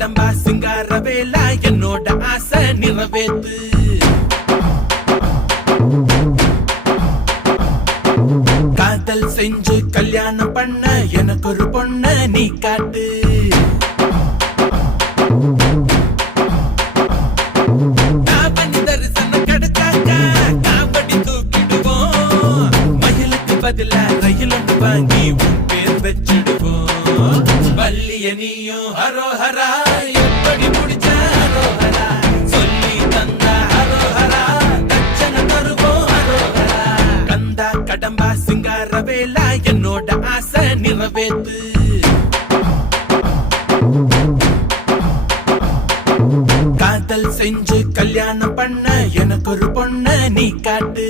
கடம்பா சிங்கார வேலா என்னோட ஆசை நிறைவேத்து. காதல் செஞ்சு கல்யாணம் பண்ண எனக்கு ஒரு பொண்ண நீ காட்டு. காவணி தரிசனம் கிடைச்சாக்கா காவடி தூக்கிடுவோம். மயிலுக்கு பதிலா ரயில் ஒன்று வாங்கி உன் பேர் வச்சிடுவோம். வள்ளிய நீயும் ஹரோஹரா எப்படி முடிச்ச ஹரோஹரா சொல்லி தந்தா ஹரோஹரா தட்சணை தருவோம் ஹரோஹரா. கந்தா கடம்பா சிங்கார வேலா என்னோட ஆசை நிறைவேத்து. காதல் செஞ்சு கல்யாணம் பண்ண எனக்கு ஒரு பொண்ண நீ காட்டு.